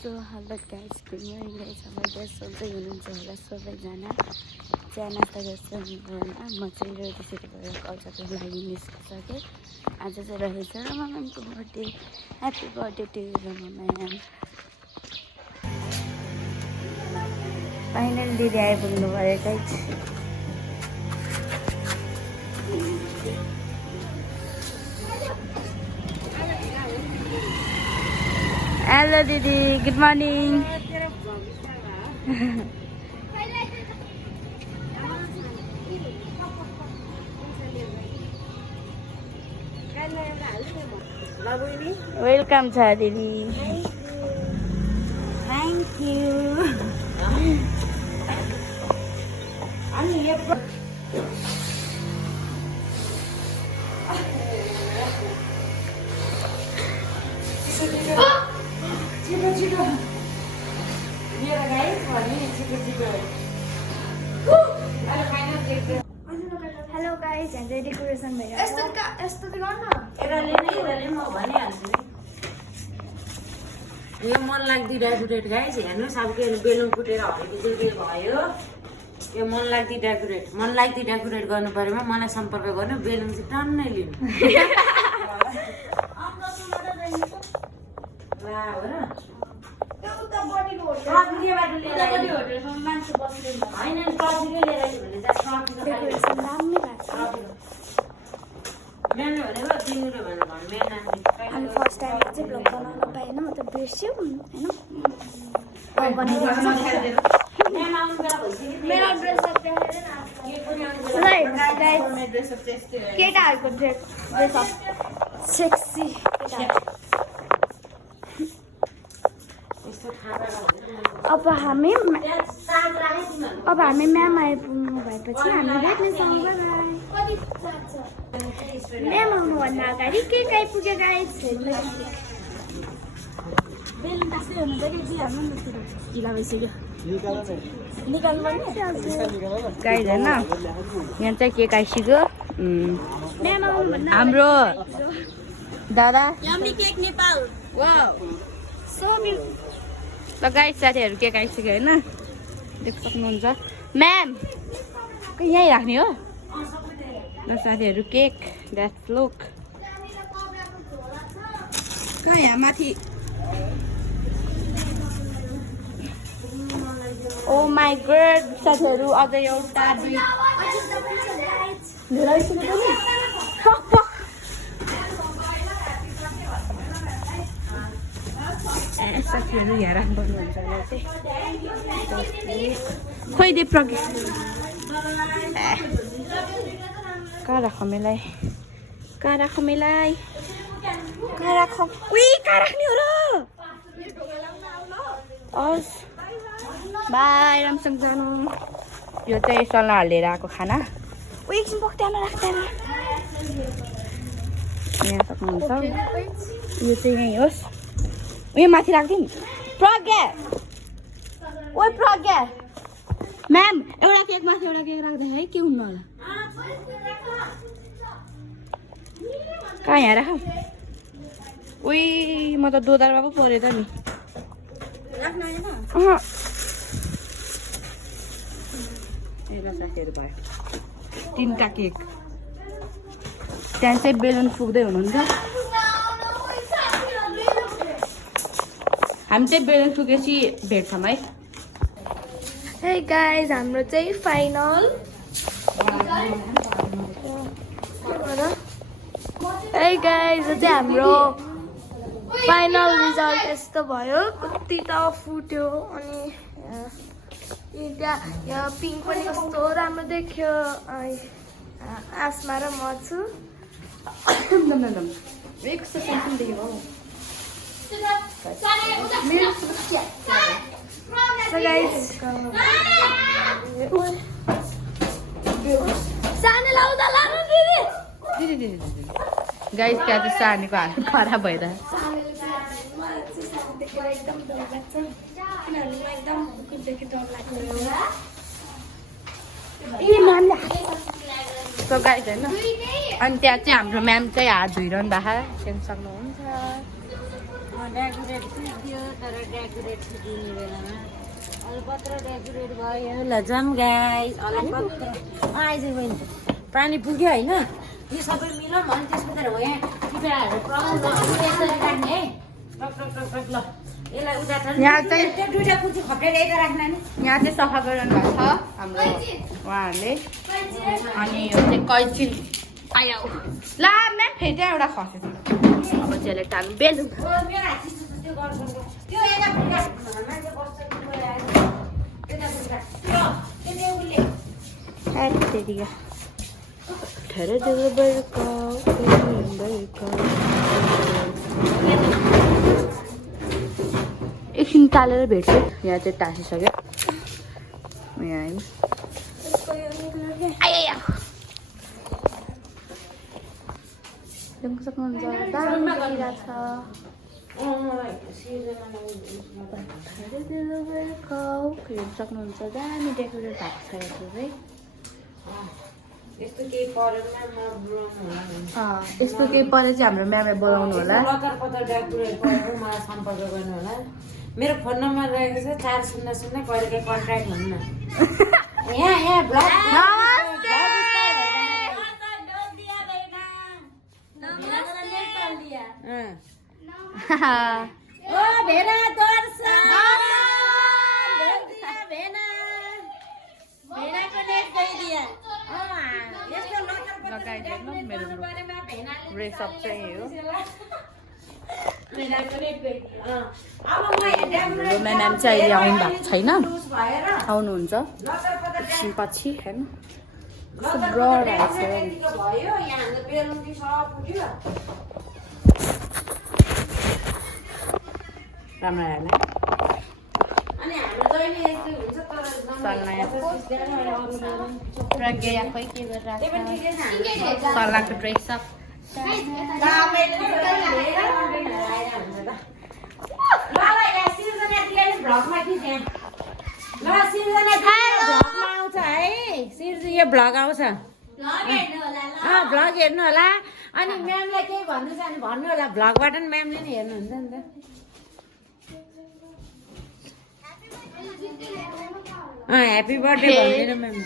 So hello guys, good morning guys. हाम्रो सन्चै हुनुहुन्छ होला सबैजना। चिया नास्ता गर्छ होइन। म चाहिँ रेडी भएर कलकत्ताको लागि निस्किसकेँ। आज चाहिँ रहेछ रमामामको बर्थडे। ह्याप्पी बर्थडे टु रमामाम। फाइनल दिदी आइपुग्नु भयो गाइस। हेलो दिदी, गुड मर्निङ। वेलकम छ दिदी। Thank you. हेलो गाइस, हाम्रो डेकोरेसन भइरहेको छ। यस्तो त गर्न एराले म भनिहाल्छु नि। यो मन लाग्दी डेकोरेट गाइस, हेर्नुहोस् अब के बेलुन फुटेर हरेको चाहिँ के भयो। यो मन लाग्दी डेकोरेट गर्नु परेमा मलाई सम्पर्क गर्नु। बेलुन चाहिँ टन्नै लिनु ला हो र। अनि फर्स्ट टाइम चाहिँ भ्लग बनाउन पाएन, म त बिर्स्यौँ होइन। केटाहरूको ड्रेसअप सेक्सी। अब हामी म्याम आइपुग्नु भएपछि हामी भेट्नेछौँ। म्याम आउनुभन्दा अगाडि केक आइपुग्यो गाइस। बेलुन त्यस्तै हुनुहुन्छ कि हाम्रो ढिला भइसक्यो। निकाल्नु पर्ने गाइस होइन। यहाँ चाहिँ केक आइसक्यो। म्याम आउनुभन्दा हाम्रो दादा केक नेपाल। ल गाइस, साथीहरू केक आइसक्यो होइन, देख्न सक्नुहुन्छ। म्याम यहीँ राख्ने हो ल साथीहरू। केक द्याट्स लुक कहाँ यहाँ माथि। ओ माई गॉड साथीहरू, अझ एउटा दुई साथीहरू यहाँ राख्नुपर्नुहुन्छ खोइ दे प्रज्ञा कहाँ राख मलाई, कहाँ राख मलाई, कहाँ राख। उही कहाँ राख्ने हो र। हस् बाई, राम्रोसँग जानु। यो चाहिँ सल्लाह हालेर आएको खाना। उही एकछिन पक्टाउन राख्दैन। यहाँ सक्नुहुन्छ। यो चाहिँ यहीँ होस्। उयो माथि राखिदिउँ। प्रज्ञा ओ प्रज्ञा, म्याम एउटा केक माथि एउटा केक राख्दाखेरि के हुनु होला। कहाँ यहाँ राख। उही म त दोधारमा पो पऱ्यो त नि। साथीहरू भयो 3टा केक। त्यहाँ चाहिँ बेलुन फुक्दै हुनुहुन्छ। हामी चाहिँ बेलुन फुकेपछि भेट्छौँ है। हे गाइज, हाम्रो चाहिँ फाइनल। हे गाइज, यो चाहिँ हाम्रो फाइनल रिजल्ट यस्तो भयो। कति त फुट्यो। अनि त्यहाँ यहाँ पिङ्क पनि कस्तो राम्रो देख्यो। आसमा र म छु। एक्सर्साइज देखेको हौ। So guys, गाइस क्या चाहिँ सानीको हात खराब भइरहेछ। सो गाइस होइन। अनि त्यहाँ चाहिँ हाम्रो म्याम चाहिँ हात धोइरहनु भएको देख्न सक्नुहुन्छ। डेकोरेट सिद्धियो तर डेकोरेट सिद्धिने बेलामा अलपत्र डेकोरेट भयो ल जाम गाइस अलपत्र आइज बहिनी पानी पुग्यो होइन यो सबै मिलाउँ अनि त्यसपछि हो यहाँ टिपेराहरू प्रब्लम यसरी राख्ने है टक टक टक टक ल यसलाई उता यहाँ चाहिँ त्यो दुईटा कुची खप्टेर यता राख्न नि यहाँ चाहिँ सफा गरिरहनु भएको छ हाम्रो उहाँहरूले अनि यो चाहिँ कैची आयो ल म्याम फेरि त्यहाँ एउटा खसेछ अब चाहिँ यसलाई टाल्नु बेलुन मेरो हात चिसो छ त्यो गर्छु त्यो यता पनि राख्नु मान्छे बस्छ त्यता पनि राख्नु त्यो उसले त्यतिका एकछिन टालेर भेट्छु यहाँ चाहिँ टाँसिसक्यो यहाँ सक्नुहुन्छ सक्नुहुन्छ दामी डेकोरेट भएको छ यो चाहिँ यस्तो केही परेमा म बोलाउनु होला यस्तो केही परे चाहिँ हाम्रो म्यामलाई बोलाउनु होला लतर पतर डेकोरेट गरेर मलाई सम्पर्क गर्नु होला मेरो फोन नम्बर रहेको छ 400 कहिलेकाहीँ कन्ट्याक्ट हुनु न यहाँ ब्लग ओ भेना दर्शन भेना भेनाको नेट गइदिया यस्तो लतर पतर लगाइदिनु मेरो बारेमा भेनाले रेसअप चाहिँ हो भेनाको नेट गइदिया अब म हाम्रो म्याम चाहिँ अहिले आउनु भएको छैन भएर आउनुहुन्छ लतर पतर एकछिन पछि होइन लतर ब्रड पतर आएको छ भयो यहाँ हाम्रो बेलुन कि सब फुट्यो राम्रो आएन अनि हाम्रो जहिले यस्तो हुन्छ तर प्रज्ञा यहाँ खोइ के त्यही पनि गरिरहेको ठिकै छ छ सल्लाहको ड्रेसअप यो भ्लग आउँछ भ्लग हेर्नु होला अनि म्यामलाई केही भन्नु छ भने भन्नु होला भ्लगबाट नि म्यामले नि हेर्नुहुन्छ नि त ह्याप्पी बर्थडे भनिदिनु म्याम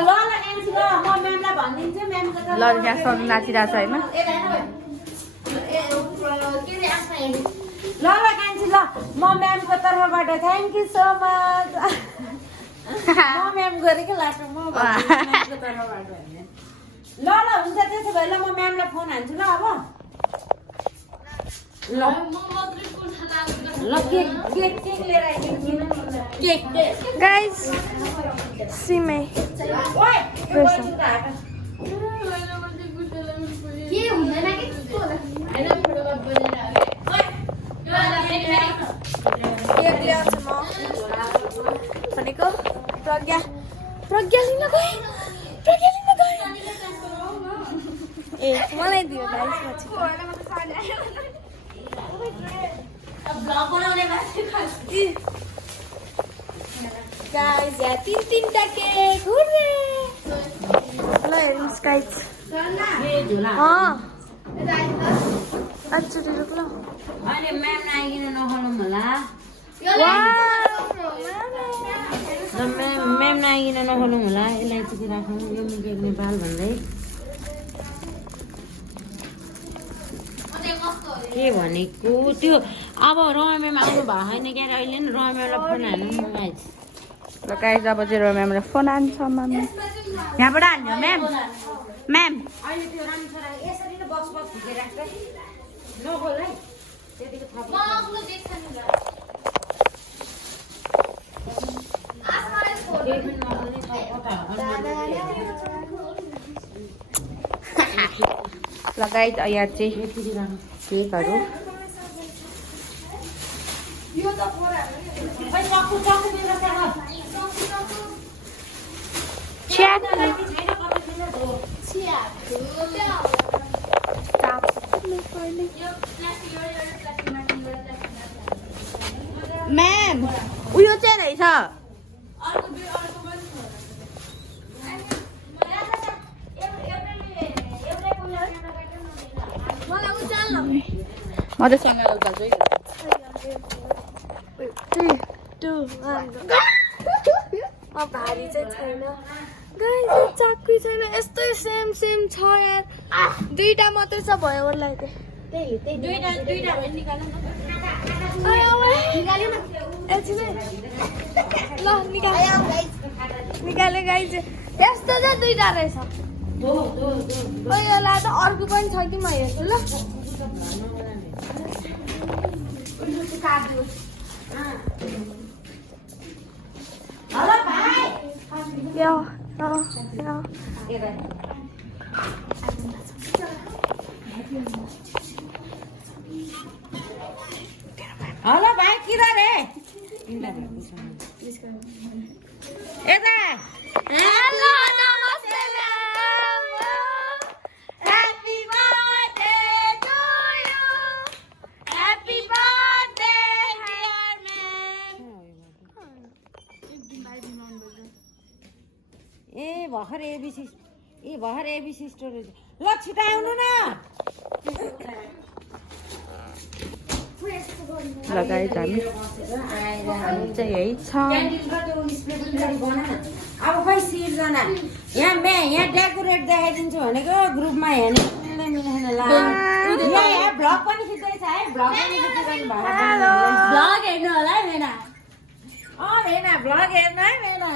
ल नाच्छु ल म म्यामलाई भनिदिन्छु म्यामको ल यहाँ सबै नाचिरहेको छ होइन ल कान्छी ल म म्यामको तर्फबाट थ्याङ्क यू सो मच म म्याम गरेको लास्ट म म्यामको तर्फबाट ल हुन्छ त्यसो भए ल म म्यामलाई फोन हान्छु ल अब ल ल केक केक केक लिएर आइदिनु केक गाइस सिमे ओइ के हुँदैन कि केक ल्याउँछु म भनेको प्रज्ञा प्रज्ञा लिन गएँ ए मलाई दियो गाइस पछि गाइस यहाँ तीनटा केक हुर्रे ल हेर्नुहोस् गाइस एकचोटि रुक ल अहिले म्याम आइकिन नखलाउँ होला म्याम आइकिन नखलाउँ होला यसलाई चाहिँ राखौँ यो केक नेपाल भन्दै के भनेको त्यो अब रमा म्याम आउनु भएको छैन क्या अहिले नि रमा म्यामलाई फोन हाल्नु गाइस ल गाइस अब चाहिँ म्यामलाई फोन हान्छ म्याम यहाँबाट हान्यो म्याम म्याम अहिले त्यो राम्रो छ यसरी नै बक्स बक्स भित्र राख्छ नबोल है त्यतिको थप ल गाइस यहाँ चाहिँ केकहरू म्याम उयो चाहिँ रहेछ म चाहिँ सँगै एउटा चाहिँ 3, 2, 1 भारी चाहिँ छैन गाइस चाक्री छैन यस्तै सेम छ यार दुईटा मात्रै छ भयो होला दुईटा निकाल्नु न ल निकाले गाइस यस्तो चाहिँ दुईटा रहेछ होला त अर्को पनि छ कि म हेर्छु ल हेलो भाइ हेलो भाइ किधर है यता हेलो नमस्ते ma'am happy birthday to you happy birthday dear ma'am ए भर्खर एबिसी स्टोरेज ल छिटाउनु न लगाएर हामी चाहिँ यही छ अब खै सिर्जना यहाँ डेकोरेट देखाइदिन्छु भनेको ग्रुपमा हेर्ने मिलेन यहाँ भ्लग पनि खिच्दैछ है भ्लग पनि खिचिरहनु भएको भ्लग हेर्नु होला है मेना भेना भ्लग हेर्नु है भेना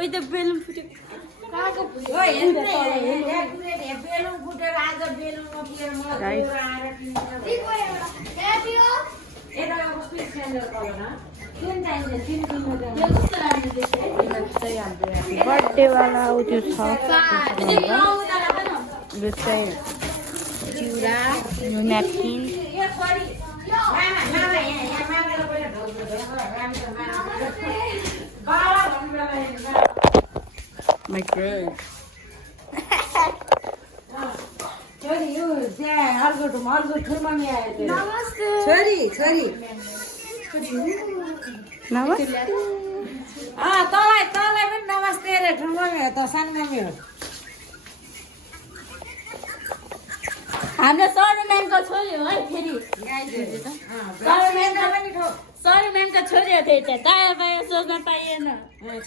ओइ त बेलुन फुट्यो बेलुन फुटेर आज बेलुनमा पुगेर मलाई बर्थडे वाला उ त्यो छ यो चाहिँ चिउरा यो न्यापकिन my girl छोरी यो त्यहाँ अर्को ठुलो मम्मी आयो नमस्ते छोरी नमस्ते तँलाई पनि नमस्ते अरे ठुलो मम्मी हो त सानो मम्मी हो हाम्रो सर म्यामको छोरी हो है फेरि सर म्यामको छोरी हो फेरि चाहिँ दायाँ बायाँ सोच्न पाइएन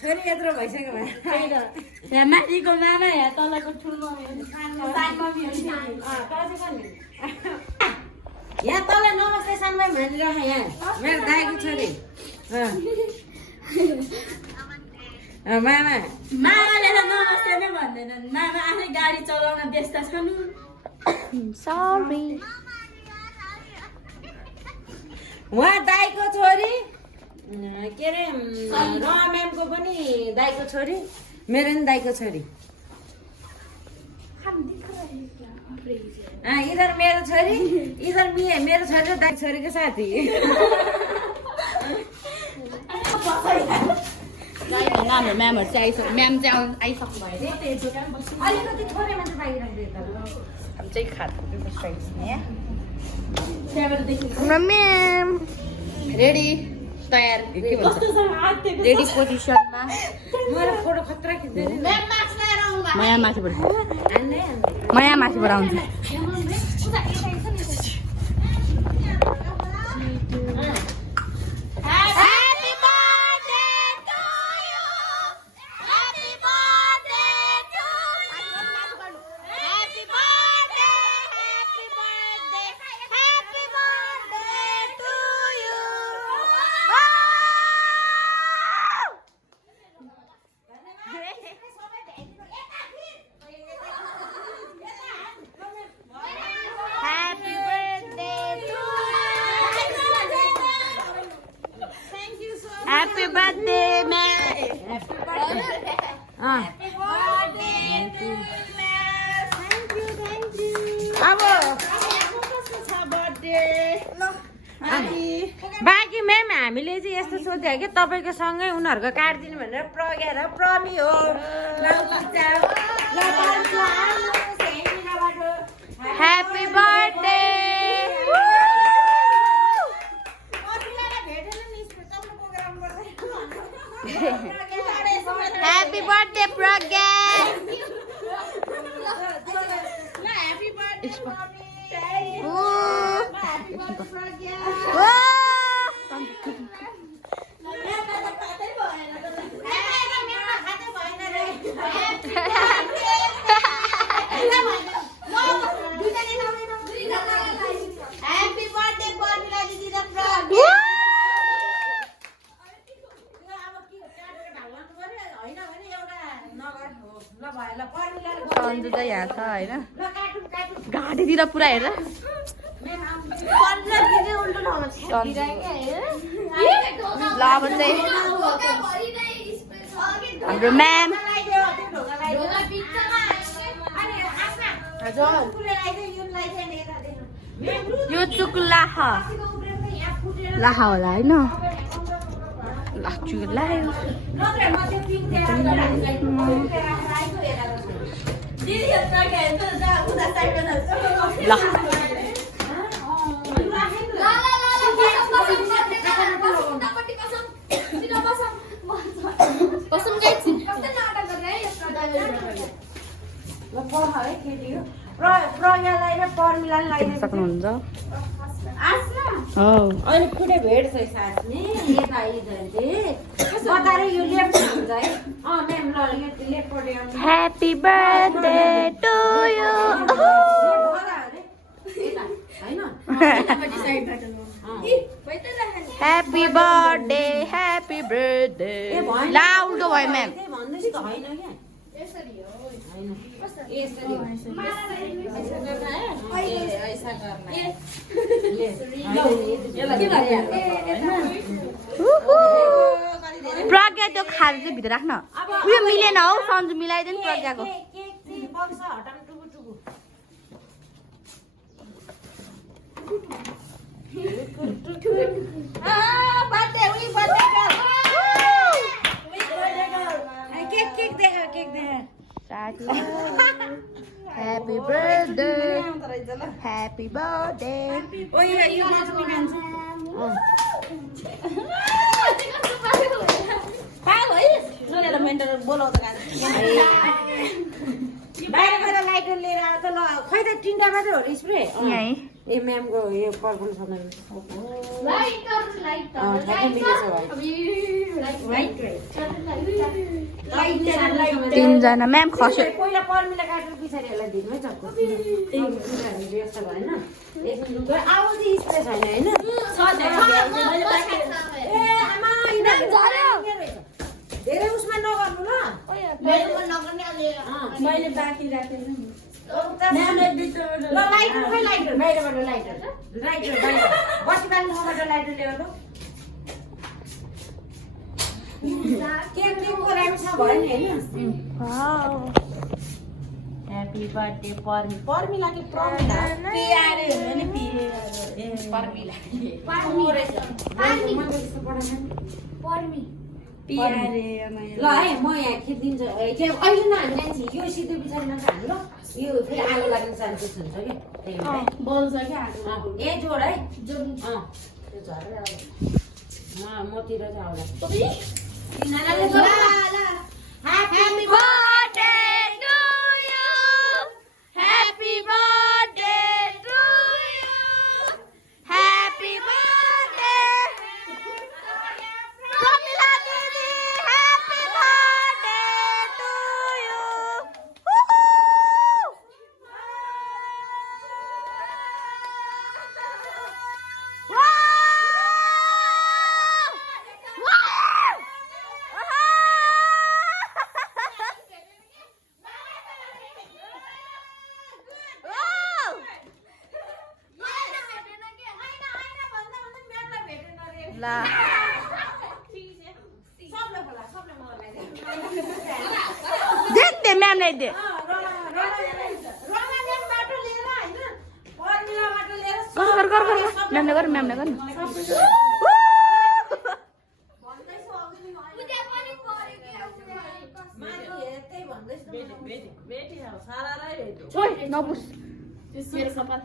छोरी यत्रो भइसक्यो भने यहाँ माथिको मामा यहाँ तलको ठुलो मम्मी सानो मम्मी हो यहाँ तँलाई नमस्ते सानो भनिरह यहाँ मेरो दाइको छोरी मामा मामाले त नमस्ते नै भन्दैनन् मामा आफै गाडी चलाउन व्यस्त छन् सरी उहाँ दाइको छोरी के अरे म्यामको पनि दाइको छोरी मेरो पनि दाइको छोरी इधर मेरो छोरी इधर मेरो छोरी र दाइको छोरीको साथी हाम्रो म्यामहरू चाहिँ आइसक्यो म्याम चाहिँ आइसक्नु भयो अलिकति थोरै मात्रै पाइरहन्छ हामी चाहिँ खाएको म्याम रेडी तयार रेडी पोजिसनमा मेरो फोटो खतरा खिच्दैन माया माथिबाट आउँछ Happy birthday, man! Happy birthday! Happy birthday to you, man! Thank you. बाँकी म्याम हामीले चाहिँ यस्तो सोध्यो कि तपाईँको सँगै उनीहरूको काटिदिनु भनेर प्रज्ञा र प्रमी हो Happy birthday! Happy birthday, Pragya! Happy birthday, Mommy! Sanju चाहिँ यहाँ छ होइन घाँटीतिर पुरा हेर ल अब चाहिँ हाम्रो म्याम यो चुकुलाह होला होइन ल चुकुलायो सक्नुहुन्छ अहिले पुरै भेट छ साथी यता बतारे यो लेफ्ट हुन्छ है म्याम ल यो लेफ्ट पढ्यो happy birthday to you happy birthday happy birthday ला उल्टो भयो म्याम भन्दैछु त होइन क्या प्रज्ञा त्यो खाएर चाहिँ भित्र राख्न उयो मिलेन हौ सन्जु मिलाइदिनु प्रज्ञाको Happy birthday, happy birthday. ओ यो मासु खान्छ पाल है नलेर मेन्टर बोलाउँदा खान्छ बाहिर गएर लाइटर लिएर आएर त ल खै त तिनटा मात्रै हो स्प्रे यही ए म्यामको यो पर्पल समय तीनजना म्याम खस्यो पहिला पर्मिला काटेर पछाडि यसलाई दिनु है चक्को व्यवस्था भएन आवाज स्प्रे छैन होइन धेरै उसमा नगर्नु ल मैले बाँकी राखेँ ल लाइटर खै लाइटर बाहिरबाट लाइटर बसी बाल्ने ठाउँबाट लाइटर ल्याउनु केकको राम्रो छ भयो नि होइन ह्याप्पी बर्थडे पर्मिला कि पर्मिला पियारे हो नि पर्मिला पियारे ल है म यहाँ खिचिदिन्छु अहिले नहाल्नु जान्छ यो सिधै पछाडि नहाल्नु ल यो फेरि आगो लाग्ने चान्सेस हुन्छ कि बोल्छ क्या ए जोड है त्यो झरेर मतिर चाहिँ आउला Happy birthday to you. Happy birthday to you. Happy birthday. Pramila Didi, happy birthday to you. Woohoo! Wow! ला दे म्यामलाई दे गर म्यामले गर नपुस मेरो कपाल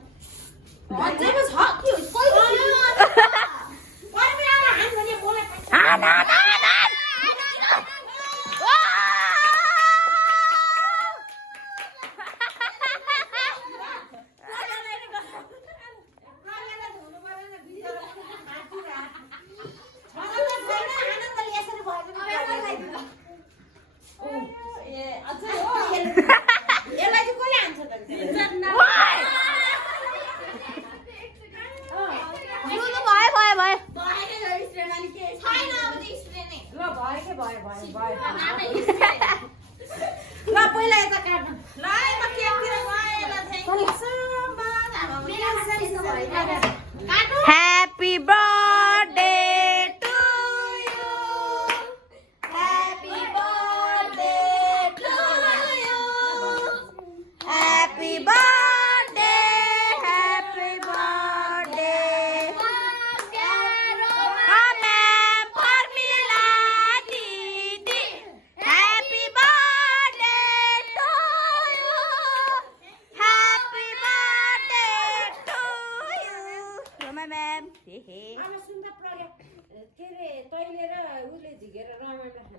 अब सुन्दा प्रज्ञा के अरे तैले र उसले झिकेर रमाइलो खाने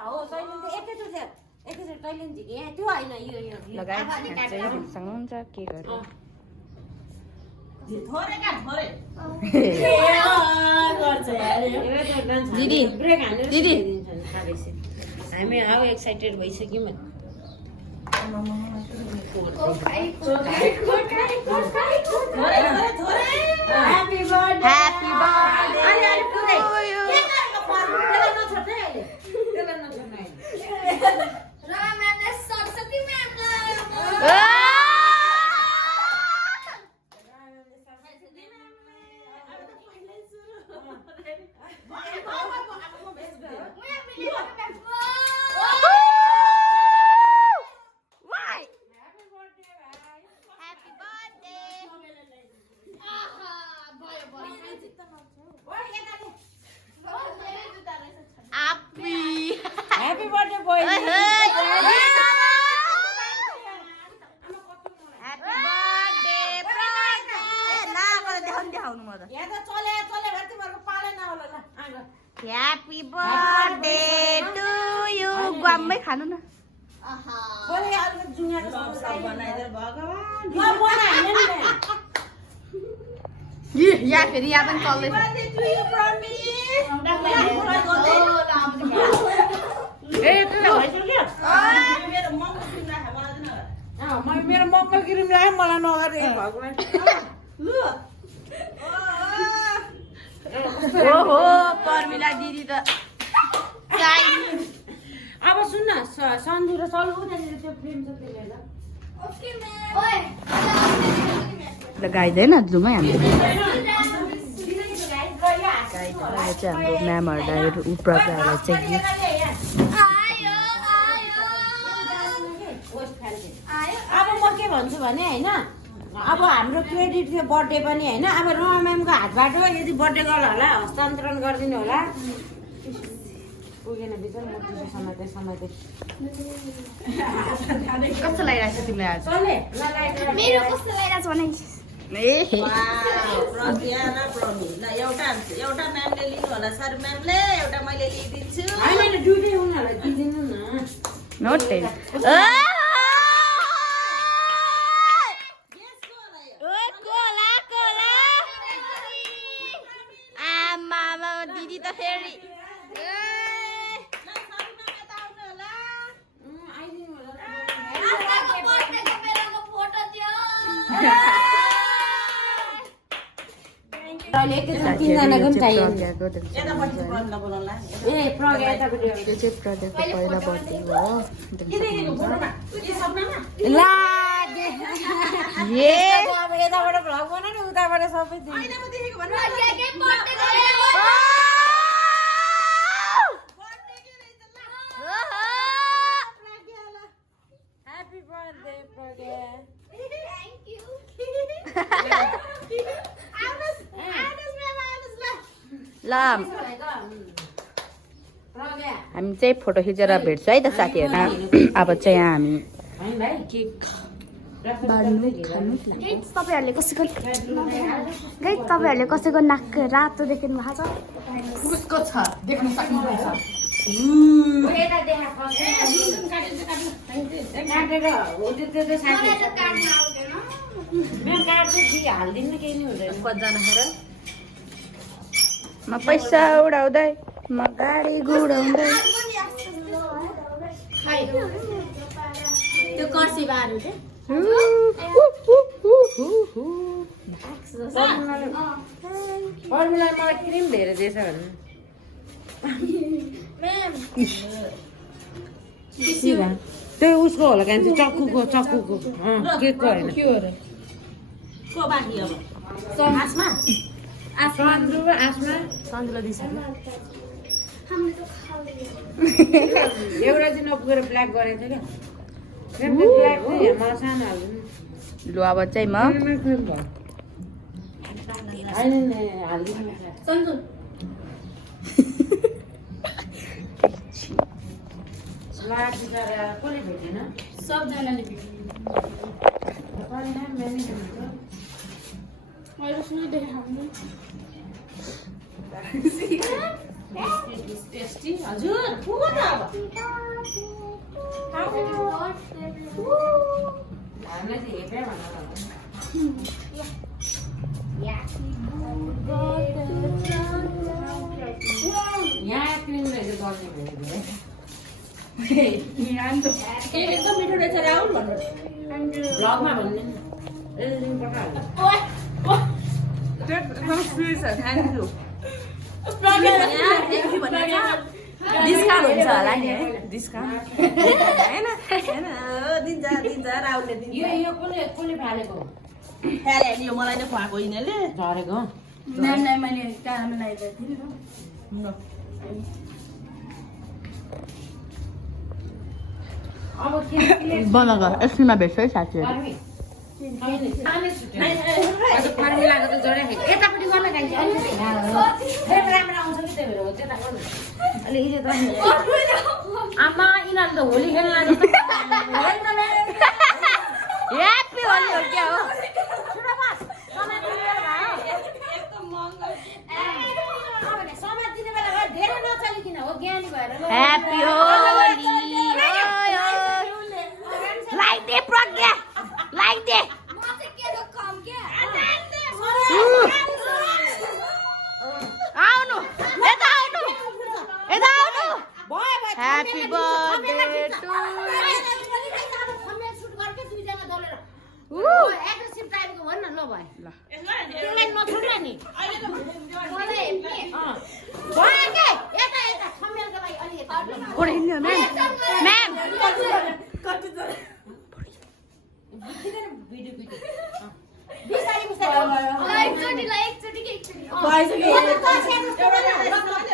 हो तैले त एकैचोटि तैले झिके यहाँ त्यो होइन यो सक्नुहुन्छ के गर्नु दिदी ब्रेक हानेर दिदी हामी अब एक्साइटेड भइसक्यौँ happy birthday boy happy birthday to you गुवाममै खानु न यहाँ फेरि यहाँ पनि चल्दैछ मेरो मम्मा क्रिम ल्याए मलाई नगरे भगवान् ओहो पर्मिला दिदी त अब सुन्न सन्जु र सल्लु त्यहाँनिर त्यो फ्रेम छ त्यसले ल गाइदैन जुमै हाम्रो चाहिँ हाम्रो म्यामहरूलाई प्रज्ञाहरूलाई चाहिँ अब म के भन्छु भने होइन अब हाम्रो क्रेडिट थियो बर्थडे पनि होइन अब रमा म्यामको हातबाट यदि बर्थडे गर्लहरूलाई हस्तान्तरण गरिदिनु होला पुगेन बिचरा म टिसु समाते कस्तो लागिरहेको छ तिमीलाई आज चले मेरो कस्तो लागिरहेछ भने एउटा म्यामले लिनु होला सर म्यामले एउटा मैले लिइदिन्छु होइन दुइटै उनीहरूलाई दिइदिनु न नोट दिदी त फेरि तिनजनाको पनि चाहियो ए प्रज्ञा त्यो चाहिँ प्रज्ञाको पहिला बर्थडे हो अब यताबाट भ्लग बनाउ न उताबाट सबै ह्यापी बर्थडे प्रज्ञा ल हामी चाहिँ फोटो खिचेर भेट्छ है त साथीहरू अब चाहिँ यहाँ हामी बाँड्नु खानु तपाईँहरूले कसैको नाक रातो देख्नु भएको छ कसको छ देख्न सक्नुहुन्छ काटेर हो त्यो साथी म्याम काट्छु हालिदिनु केही नि हुँदैन कतिजना खेर म पैसा उडाउँदै म गाडी गुडाउँदै त्यो कर्सी बाहरू चाहिँ फर्मुला मलाई क्रिम धेरै दिएछ भन्नु त्यो उसको होला कान्छ चक्कुको केकको होइन को बाँकी अब आसमा सन्जुला दिइसक्यो एउटा चाहिँ नपुगेर ब्ल्याक गरेको थियो क्या ब्ल्याक चाहिँ मलाई सानो हाल्नु लु अब चाहिँ म हालिदिनु सन्जु लाटी गरेर कसले भेटेन सबजनाले मैले सुनिदेखि खानु टेस्टी हजुर पुग्यो त अब हामीलाई चाहिँ हेपे भन्नु यहाँ क्रिम रहेछ गर्ने एकदम मिठो रहेछ राहुल भन्नु ब्लगमा भन्ने डिस्काउन्ट हुन्छ होला नि है डिस्काउन्ट दिन्छ राहुलले दिन्छ यो कसले फालेको फ्याले यो मलाई नै खुवाएको यिनीहरूले झरेको नानीलाई मैले काम लगाइदिएको थिएँ नि अब के बनाएको एकछिनमा भेट्छ है साथीहरू फर्मुलाको त जडै यतापट्टि गर्न खाइन्छ राम्रो आउँछ कि त्यही भएर हो त्यता गर्नु अलि इज्जत राख्नु आमा यिनीहरू त होली खेल्न लाग्यो ह्याप्पी होली हो क्या हो समातिने बेला धेरै नचलिकन हो ज्ञानी भएर ह्याप्पी होली लाइक दे प्रज्ञा लाइक दे आउनु यता आउनु यता आउनु happy birthday to ma'am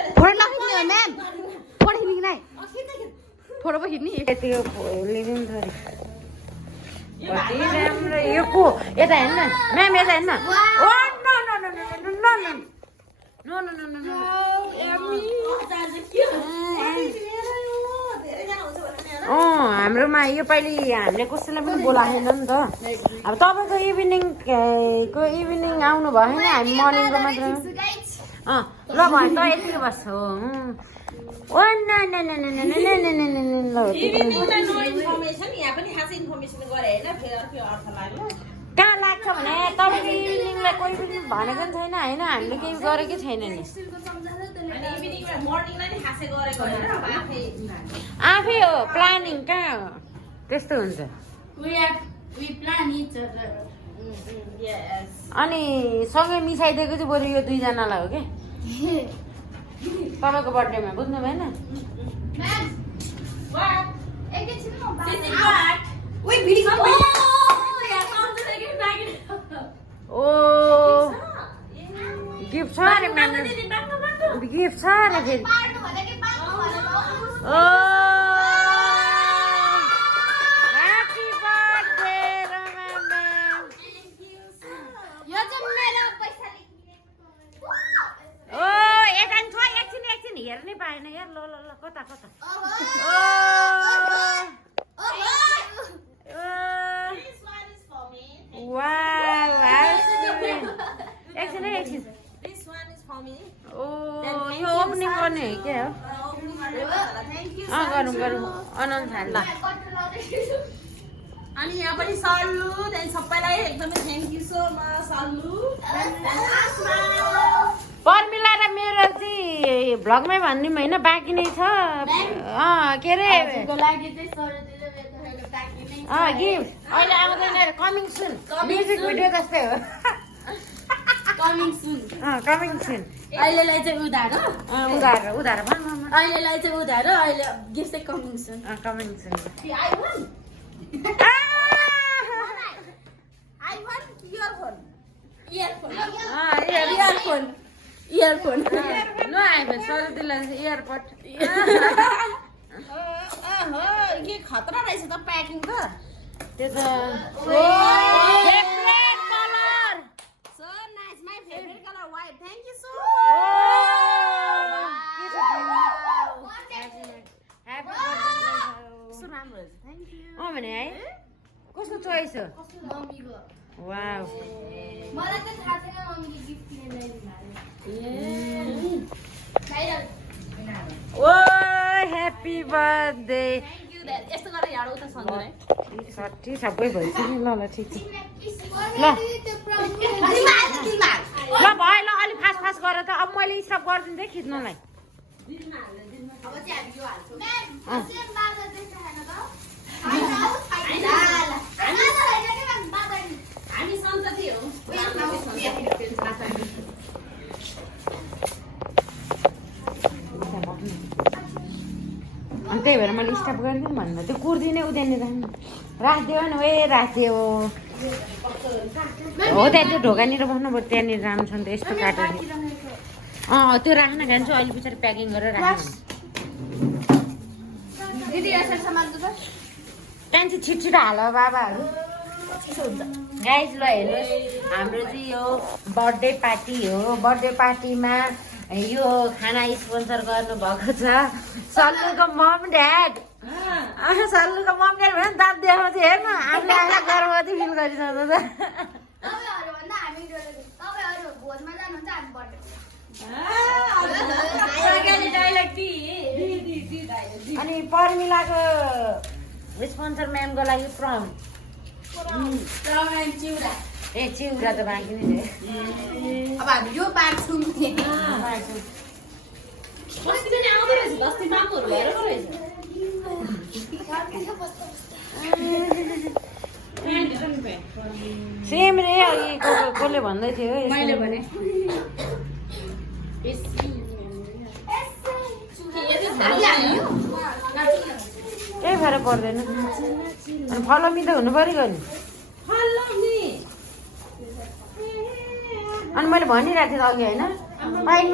photo नखिच्ने म्याम फोटो खिच्ने कि नै फोटो पो खिच्ने त्यो लिभिङ थरी राम्रो यो को यता हेर्न म्याम यता हेर्न ओ no no no no no no no no no no हाम्रोमा यो पालि हामीले कसैलाई पनि बोलाएको छैन नि त अब तपाईँको इभिनिङ आउनु भयो नि हामी मर्निङको मात्र ल भयो त यतिकै बस्छ हो ओ न न न न न न न न ल इभिनिङमा नो इन्फर्मेसन यहाँ पनि खासै इन्फर्मेसन गरे होइन फेरि अर्को अर्थ लाग्यो कहाँ लाग्छ भने तपाईँको इभिनिङलाई कोही पनि भनेको नि छैन होइन हामीले केही गरेकै छैन नि अनि इभिनिङमा मर्निङलाई नि खासै गरेको होइन अब आफै हो प्लानिङ कहाँ हो त्यस्तो हुन्छ अनि सँगै मिसाइदिएको चाहिँ बरु यो दुईजनालाई हो क्या तपाईँको बर्थडेमा बुझ्नु भएन ओ गिफ्ट छ अरे म्याम गिफ्ट छ अरे फेरि ओ ह्याप्पी बर्थडे रमा म्याम ओ एकछिन हेर्नै पाएन यार ल ल ल कता कता एकछिन This one is for me. ओ यो ओपनिङ गर्ने है क्या हो गरौँ गरौँ अनन्त ल अनि यहाँ पनि सल्लु त्यहाँदेखि सबैलाई एकदमै thank you so much Sallu Parmila र मेरो चाहिँ भ्लगमै भनिदिउँ होइन बाँकी नै छ के अरे गिफ्ट अहिले आउँदैन कमिङ सुन म्युजिक भिडियो जस्तै हो कमिङ सुन अहिलेलाई चाहिँ उधारो उधारो भन अहिलेलाई चाहिँ उधारो अहिले गिफ्ट चाहिँ coming soon coming soon earphone no iPhone सजिलो एयरपोर्ट के खतरा रहेछ त प्याकिङ त त्यो त So nice, my favorite color white. Thank you so अँ भने है कस्तो चोइस हो वाउ मलाई चाहिँ थाहा छैन बर्थडे यस्तो गरेर यहाँ उता सन्जो है 60 सबै भइसक्यो नि ल ठिक छ ल ल भयो ल अलि फास्ट फास्ट गर त अब मैले स्टप गरिदिन्छु है खिच्नलाई हामी सन्तति हौ अनि त्यही भएर मैले स्टप गरिदिउँ भन्दा त्यो कुर्दी नै उदेर्ने राखिदियो नि ए राखिदियो हो त्यहाँ त्यो ढोकानिर बस्नु त्यहाँनिर राम्रो छ नि त यस्तो काटेर त्यो राख्न खान्छु अहिले पछाडि प्याकिङ गरेर राख्नु दिदी यसरी सामान त त्यहाँदेखि चाहिँ छिटछिटो हाल बाबाहरू गाइज ल हेर्नुहोस् हाम्रो चाहिँ यो बर्थडे पार्टी हो बर्थडे पार्टीमा यो खाना स्पोन्सर गर्नुभएको छ सल्लुको मम ड्याड सल्लुको मम ड्याड भने दाँत देखाउँछ हेर्नु आफूले आफूलाई गर्भवती फिल गरिसक्छ त तपाईँहरूभन्दा हामी तपाईँहरू भोजमा जानुहुन्छ हामी बर्थडे अनि पर्मिलाको स्पोन्सर म्यामको लागि प्रम ए चिउरा त बाँकी नै अब हामी यो बाँड्छौँ अस्ति पनि आउँदो रहेछ अस्ति मामुहरू भएर पो रहेछ सेम रे अघि कसले भन्दै थियो मैले भने केही फरक पर्दैन अनि फलमी त हुनु पऱ्यो नि अनि मैले भनिरहेको थिएँ अघि होइन पाइट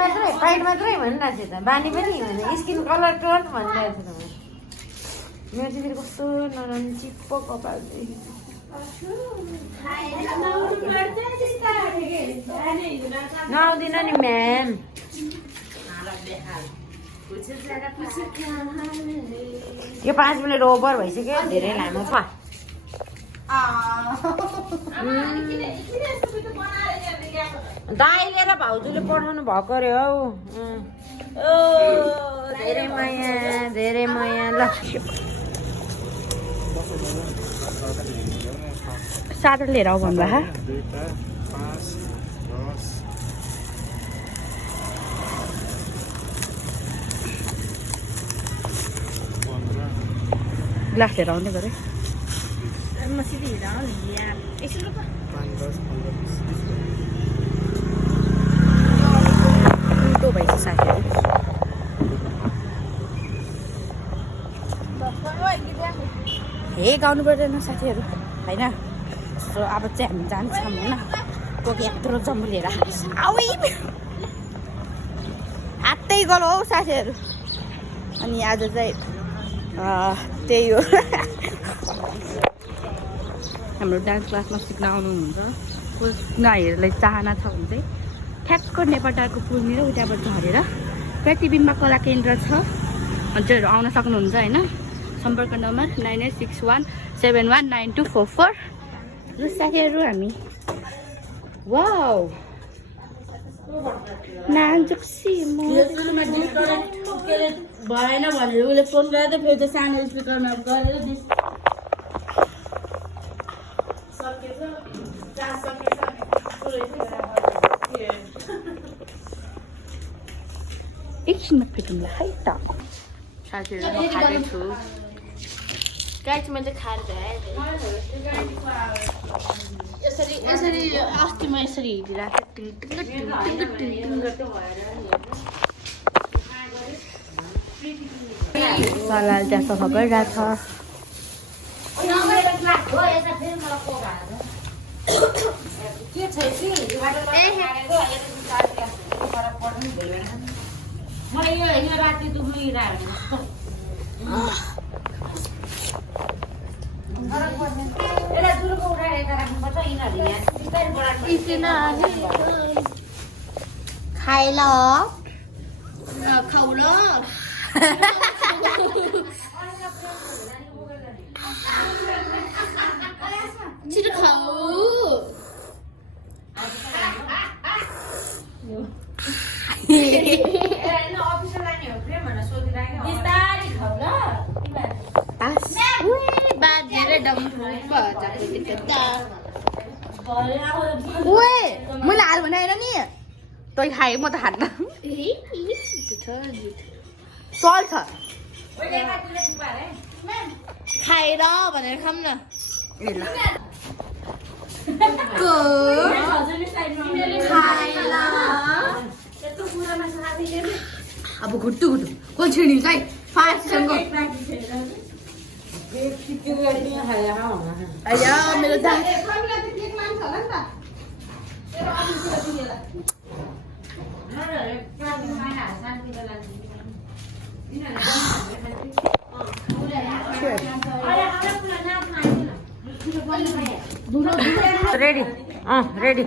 मात्रै भनिरहेको थिएँ त बानी पनि स्किन कलर टोन भनिरहेको थिएँ त मेरो चाहिँ फेरि कस्तो नरम चिप्पो कपाल नआउँदिन नि म्याम यो 5 मिनट ओभर भइसक्यो धेरै लामो छ दाइ लिएर भाउजूले पठाउनु भएको अरे हौ धेरै माया ल सादा लिएर आऊ भन्नुभयो ग्लास लिएर आउँदै गरे उल्टो भएछ साथीहरू हे गाउनु पर्दैन साथीहरू होइन सो अब चाहिँ हामी जान्छौँ होइन कोही यत्रो जम्बु लिएर हातै गलो हौ साथीहरू अनि आज चाहिँ त्यही हो हाम्रो डान्स क्लासमा सिक्न आउनुहुन्छ उनीहरूलाई चाहना छ भने चाहिँ ठ्याक्क नेपालटारको पुलनिर उताबाट झरेर प्रतिबिम्ब कला केन्द्र छ हजुरहरू आउन सक्नुहुन्छ होइन सम्पर्क नम्बर 9861719244 र साथीहरू हामी वाउ नाजुक्सी भएन भनेर उसले फोन गरेर फेरि त्यो सानो स्पिकरमा गरेर एकछिनमा फिटौँला है त साथीहरू म खाँदैछु गाइस मैले खाएर यसरी अस्ति म यसरी हिँडिरहेको सलाल त्यहाँ सफा गरिरहेछ यो राति दुख्नु खाइ ल खाउ ल छिटो खाऊ अफिसर लाने हो प्रेम भनेर सोधिरहेको बिस्तारै खाऊ ल एकदम ओए मैले हाल भने होइन नि तै खाएँ म त खान्न चल्छ खाएर भनेर खाऊँ न अब घुट्टु घुट्टु को छिडी काई फास्टसँग आया मेरो दाइ रेडी रेडी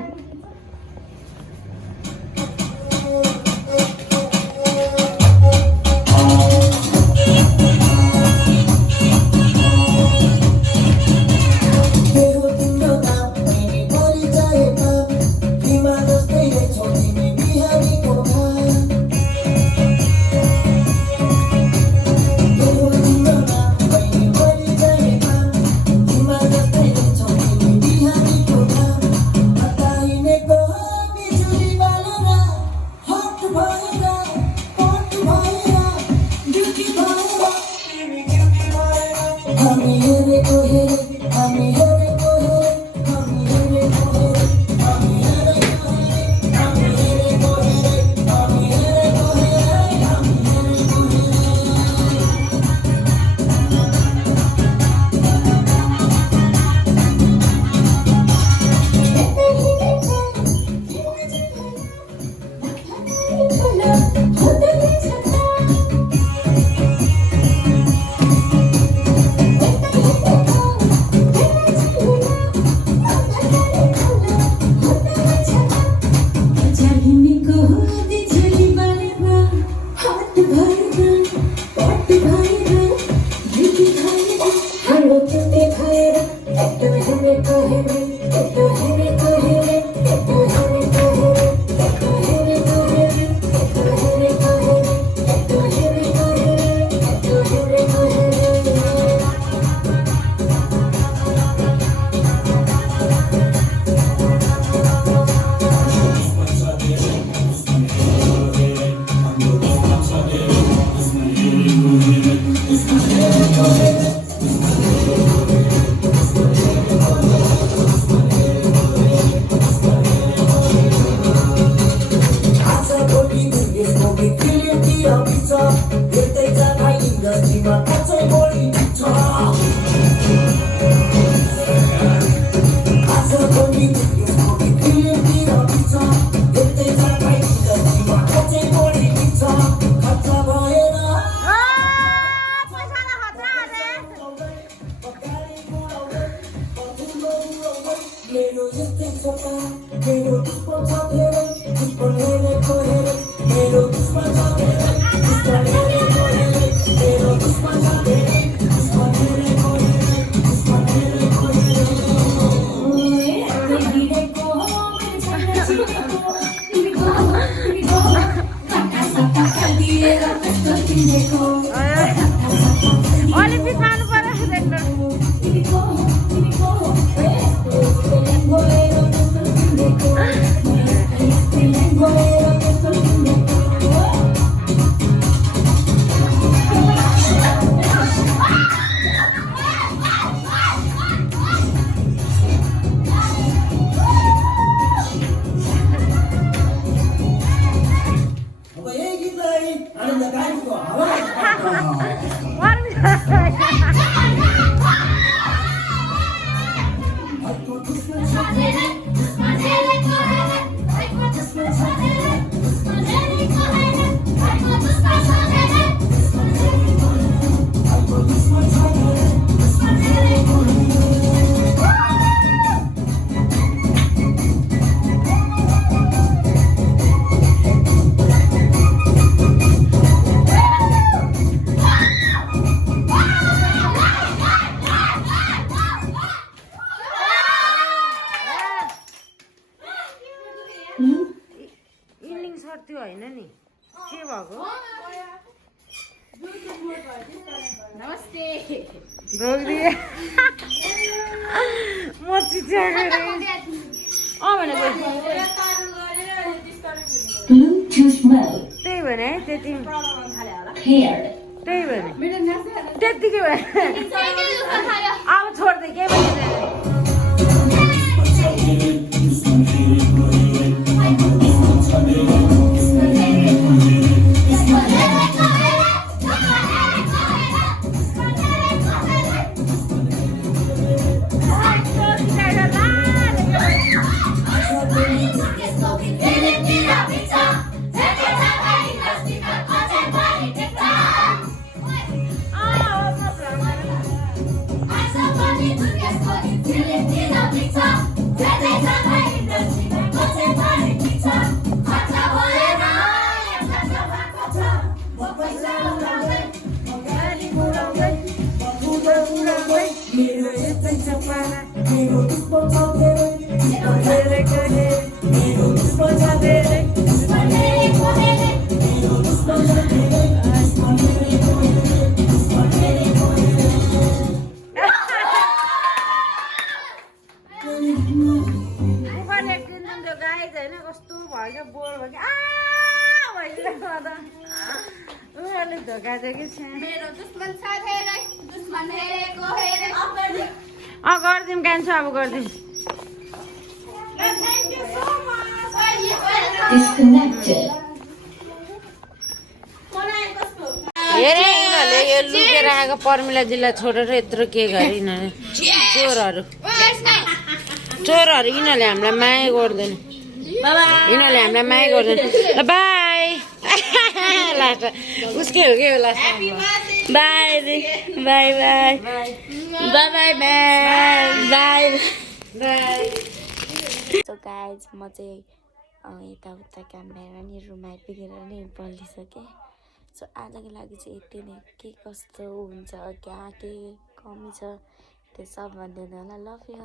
नमस्ते भोग्दिए म चिच्या गरेँ भनेको Bluetooth mode. त्यही भने है त्यति Paired. त्यही भने त्यतिकै भयो अब छोड्दै केही भन्दैन धोका दिएको छ मेरो दुश्मन साथ हेरे दुश्मन हेरेको हेरे गरिदिउँ कान्छ अब गरिदिउँ Disconnected. हेरे यिनीहरूले यो लुकेर आएको पर्मिलाजीलाई छोडेर यत्रो के गरे यिनीहरूले चोरहरू यिनीहरूले हामीलाई माया गर्दैन यिनीहरूले हामीलाई माया गर्दैन ल बाई लास्ट उसकै हो के होला by by by by by by by so guys म चाहिँ यताउता क्यामेरा नि रुम आइपुगेर नै बलिसकेँ सो आजको लागि चाहिँ यति नै के कस्तो हुन्छ क्या के कमी छ त्यो सब भन्दैन होला लभ यु